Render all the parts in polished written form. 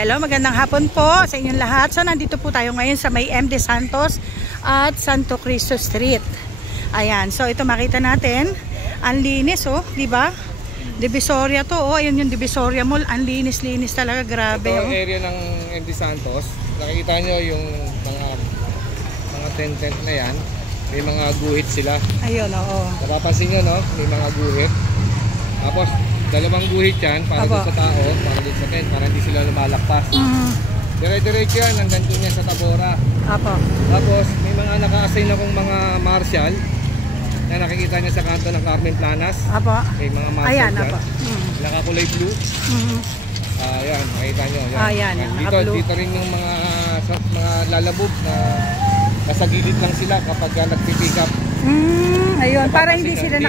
Hello, magandang hapon po sa inyong lahat. So, nandito po tayo ngayon sa may MD Santos at Santo Cristo Street. Ayan, so ito makita natin. Ang linis, oh, di ba? Divisoria to, oh, ayun yung Divisoria Mall. Ang linis-linis talaga, grabe. Ito oh. area ng MD Santos. Nakikita nyo yung mga tent na yan. May mga guhit sila. Ayun, oo. Napapansin nyo, no? May mga guhit. Tapos, dalawang guhit yan para doon sa tao, para doon sa tent, para hindi sila lumalakpas. Dire-diretso yan, hanggang doon yan sa Tabora. Apo. Tapos, may mga naka-assign akong mga marshal na nakikita niya sa kanto ng Carmen Planas. Apo. May mga marshal ayan, dyan. apo. Nakakulay blue. Ayan, makita nyo. Ayan, dito rin yung mga lalabog na nasa gilid lang sila kapag nagpipick up. Ayun, para hindi sila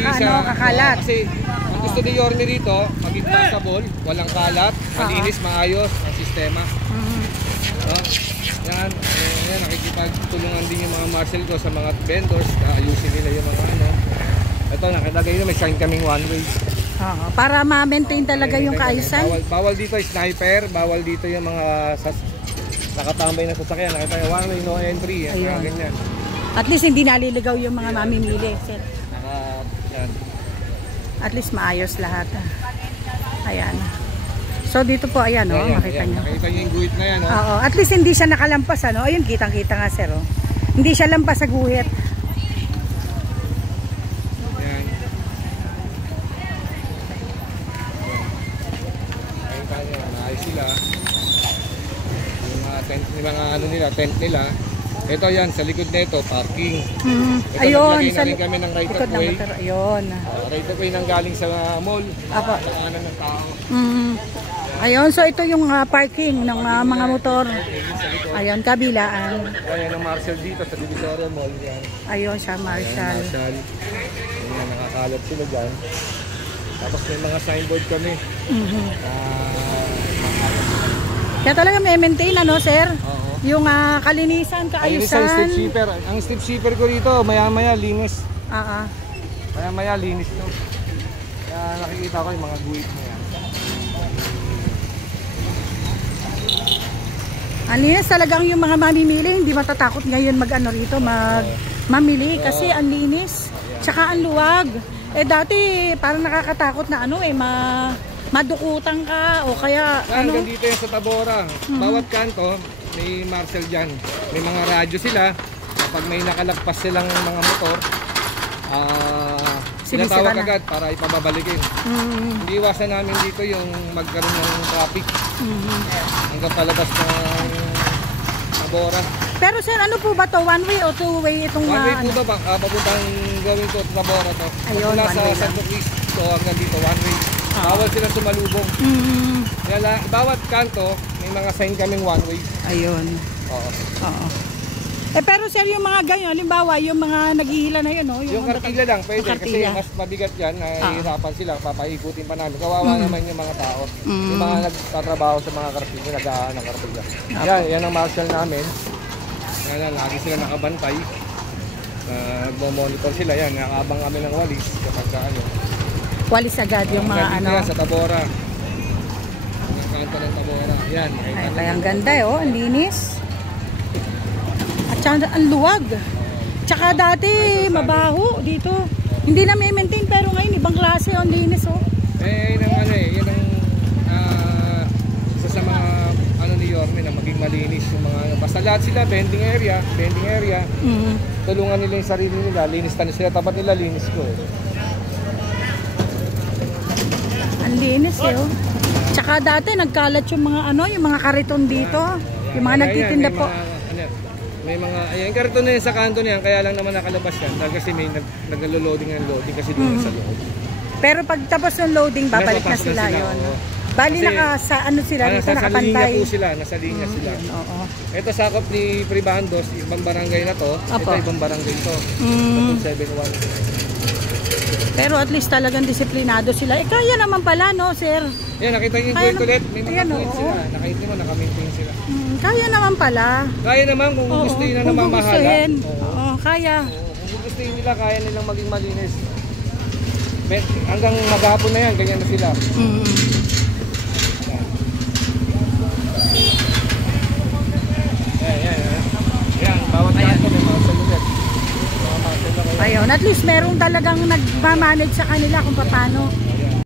kakalat. Kasi ang gusto ni Yorme rito, maging passable, walang kalat, malinis, maayos ang sistema. Yan, nakikipagtulungan din yung mga marshal ko sa mga vendors, ayusin nila yung mga ano. Ito, nakalagay nyo, may sign kaming one way. Para ma-maintain talaga yung kaayusan. Bawal dito sniper, bawal dito yung mga nakatambay na sasakyan. Nakita yung one way, no entry. Ganyan. At least hindi naliligaw yung mga mamimili. Yan. At least maayos lahat. Ayan. So dito po, ayan, oh, makita nyo. Nakita nyo yung guhit na yan. Oo, at least hindi siya nakalampas, ano? Ayun, kitang-kita nga, sir. Oh. Hindi siya lampas sa guhit. Yan. Nakita nyo, naayos sila. Yung mga tent, yung mga ano nila, tent nila. Ito yan, sa likod na ito, parking. Ito, ayun, sa likod kami ng right of way. Ayun. Right of way nang galing sa mall. Apo. Pakanan ng tao. Ayun, so ito yung parking ng mga motor. Ayun, kabilaan. Ayan ang marshal dito sa Divisoria Mall. Yan. Ayun siya, marshal. Ayan, nakakalat sila dyan. Tapos may mga signboard kami. Kaya talaga may maintain, ano, sir? Oo. Yung kalinisan, kaayusan. Ang strip sweeper ko dito, maya-maya linis. Maya-maya linis to. Kaya nakikita ko yung mga guhit na yan. Ang linis talagang yung mga mamimili, hindi matatakot ngayon rito, mamili kasi ang linis. Tsaka ang luwag. Eh dati parang nakakatakot na madukutan ka o kaya Hanggang dito yan sa Tabora. Bawat kanto, may marshal dyan. May mga radyo sila. Kapag may nakalagpas silang mga motor, sinatawag agad para ipababalikin. Hindi iwasan namin dito yung magkaroon ng traffic hanggang palabas ng Tabora. Pero sir, ano po ba to? One way o two way itong one way po ba? Papuntang gawin ko sa Tabora to. Ayun, mula sa Santo Cristo hanggang dito, one way. Bawal sila sumalubong. Kaya bawat kanto, may mga sign kaming one way. Ayun. Oo. Pero sir, yung mga ganyan, halimbawa, yung mga naghihila na yun, no? Yung kartila lang, pwede. Kasi mas mabigat yan, nahihirapan sila, papaikutin pa namin. Kawawa naman yung mga tao. Yung mga nagtatrabaho sa mga kartila, nag-aan ng kartila. Yan ang marshal namin. Yan, lagi sila nakabantay. Nagmo-monitor sila, yan. Nakabang kami ng walis kapag walis agad yung mga yan, sa Tabora. Ang kanto ng Tabora. Yan, kaya ang ganda, oh. Ang linis. Tsaka ang luwag. Tsaka dati mabaho dito. Hindi na may maintain pero ngayon ibang klase ang linis, oh. Yun ang isa sa mga ni Yorme na maging malinis yung mga basta lahat sila vending area. Tulungan nila yung sarili nila, linis na sila, tapat nila linis ko. Ang linis, oh. Tsaka dati nagkalat yung mga yung mga kariton dito. Yung mga nagtitinda po. May mga, yung karton na yun sa kanto niyan, kaya lang naman nakalabas yan. Dahil kasi may naglo-loading kasi doon sa loob. Pero pag tapos ng loading, babalik na sila yun. Bali nasa sila dito, nakapantay. Nasa linya sila. Ito sakop ni Pribandos, ibang barangay na to. Ito ibang barangay to. 7-1. Pero at least talagang disiplinado sila. Kaya naman pala, no, sir? Yan, nakita niyo yung guhit ulit. May mga guhit sila. Nakita mo, naka-maintain sila. Kaya naman pala. Kaya naman kung gustuhin na namamahala. Kaya. Kung gustuhin nila, kaya nilang maging malinis. Hanggang maghapon na yan, ganyan na sila. Bawat kanto may mga salunet. Mga muscle na kayo. Ayun, at least merong talagang nagmamanage sa kanila kung paano